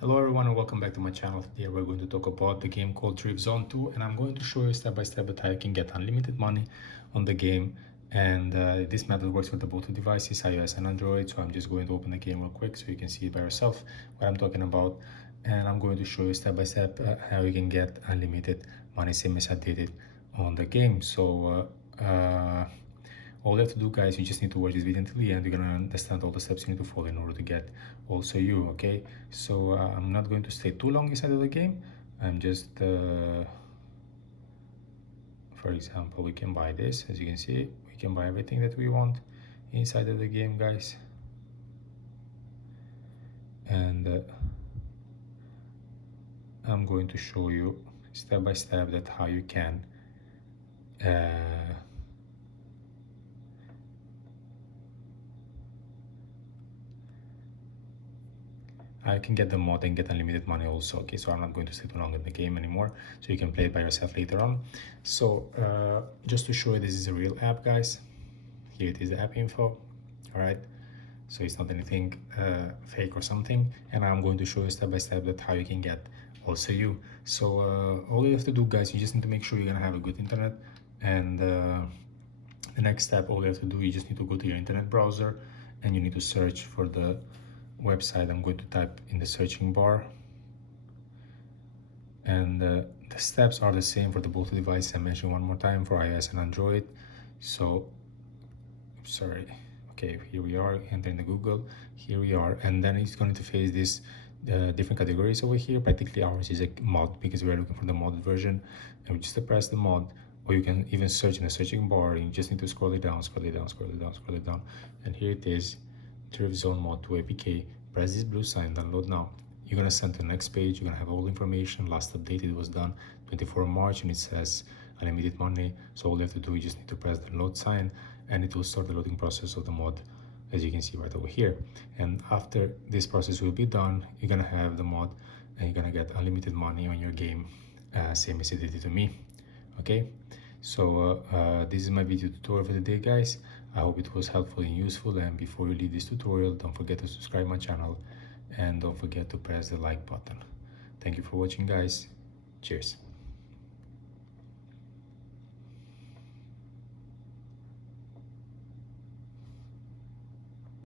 Hello everyone and welcome back to my channel. Today we're going to talk about the game called Drift Zone 2 and I'm going to show you step by step how you can get unlimited money on the game, and this method works for the both devices, iOS and Android. So I'm just going to open the game real quick so you can see it by yourself what I'm talking about, and I'm going to show you step by step how you can get unlimited money same as I did it on the game. So all you have to do, guys, you just need to watch this video until the end. You're gonna understand all the steps you need to follow in order to get also you, okay? So I'm not going to stay too long inside of the game. I'm just for example, we can buy this. As you can see, we can buy everything that we want inside of the game, guys. And I'm going to show you step by step that how you can I can get the mod and get unlimited money also. Okay, so I'm not going to stay too long in the game anymore, so you can play it by yourself later on. So just to show you, this is a real app, guys. Here it is, the app info. All right, so it's not anything fake or something, and I'm going to show you step by step that how you can get also you. So all you have to do, guys, you just need to make sure you're gonna have a good internet, and the next step, all you have to do, you just need to go to your internet browser and you need to search for the website. I'm going to type in the searching bar, and the steps are the same for the both devices. I mentioned one more time for iOS and Android. So sorry, okay, here we are, enter in the Google, here we are, and then it's going to face this different categories over here. Practically ours is a mod because we're looking for the modded version, and we just press the mod, or you can even search in the searching bar, and you just need to scroll it down, scroll it down, scroll it down, scroll it down, and here it is, Drift Zone Mod 2 APK. Press this blue sign, download now. You're gonna send to the next page. You're gonna have all the information. Last updated was done 24 March, and it says unlimited money. So all you have to do, you just need to press the load sign, and it will start the loading process of the mod, as you can see right over here. And after this process will be done, you're gonna have the mod, and you're gonna get unlimited money on your game, same as it did to me. Okay, so this is my video tutorial for the day, guys. I hope it was helpful and useful, and before you leave this tutorial, don't forget to subscribe my channel and don't forget to press the like button. Thank you for watching, guys. Cheers.